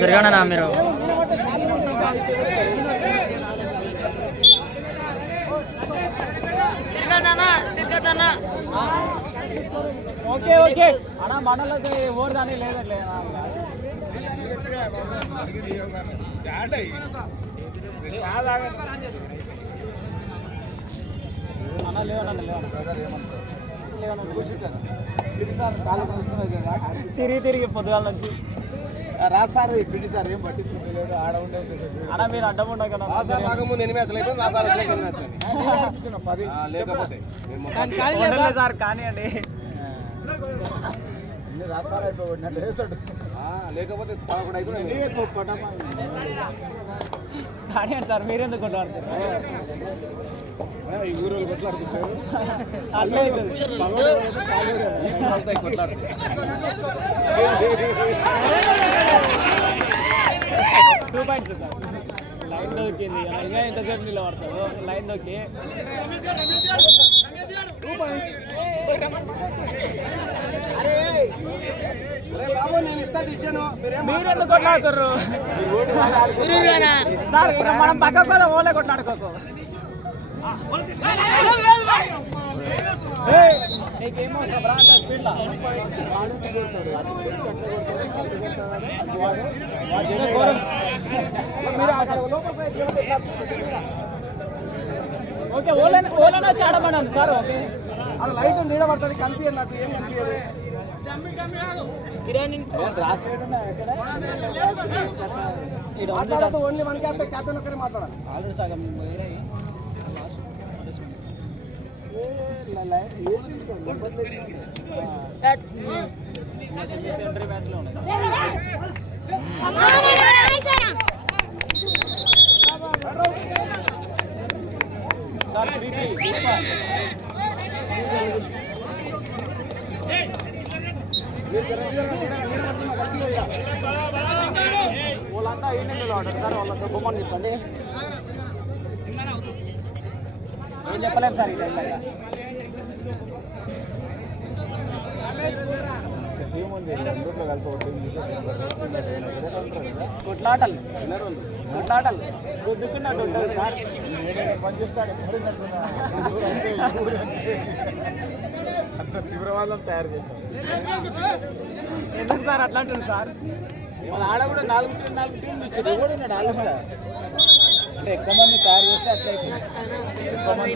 జరగనా మీరు okay okay అన్న మనలో ఓర్ దాని లేదట్లే అన్న తిరిగి తిరిగి పొద్దుగాల నుంచి రాసారు పిటి సార్ ఏం పట్టించుకోలేదు ఆడ ఉండేది అన్న మీరు అడ్డం ఉండవు కదా రాకముందు 8 మ్యాచ్లు అయిపోయింది రాసారు 10 లేకపోతే సార్ కానివ్వండి రాసారు అయిపోయినట్టు వేస్తాడు లేకపోతే 11 అవుతుంది కానివ్వండి సార్ మీరెందుకు కొట్లాడుతారు ఈ ఊరు కొట్లాడుకుంటారు అట్లే కొట్లాడుతారు 2 పాయింట్స్ సార్ లైన్ దొరికింది ఇంకా ఎంతసేపు నిలబడతావు లైన్ దొరికి మీరెందుకు కొట్లాడుతారు సార్ ఇక మనం పక్క కదా ఓలే కొట్లాడుకోకు నీకేమో స్పీడ్లా ఓకే ఓలైనా చాడమన్నాను సార్ ఓకే అది లైట్ నీడ పడుతుంది కనిపించదు నాకు ఏం కనిపించదు ఓన్లీ మన క్యాప్టెన్ ఒక్కరే మాట్లాడాలి ఆల్రెడీ సగం సెంటరీ మ్యాచ్లో ఉన్నాయి సార్ 3-3 వాళ్ళంతా ఈ నెలలో ఆడారు సార్ వాళ్ళంతా బొమ్మను తీసుకోండి ఏం చెప్పలేము సార్ ఈ టైంలో కొట్లాటలు గుద్దుకున్నట్టు ఉంటుంది సార్ పనిచేస్తాడు అంత తీవ్రవాదం తయారు చేస్తాడు ఎందుకు సార్ అట్లా అంటుంది సార్ వాళ్ళ ఆడ కూడా 4 టీంలు ఇచ్చారు కూడా ఉన్నాడు వాళ్ళు కూడా అంటే ఎక్కువ మంది తయారు చేస్తే అట్లా ఎక్కువ మంది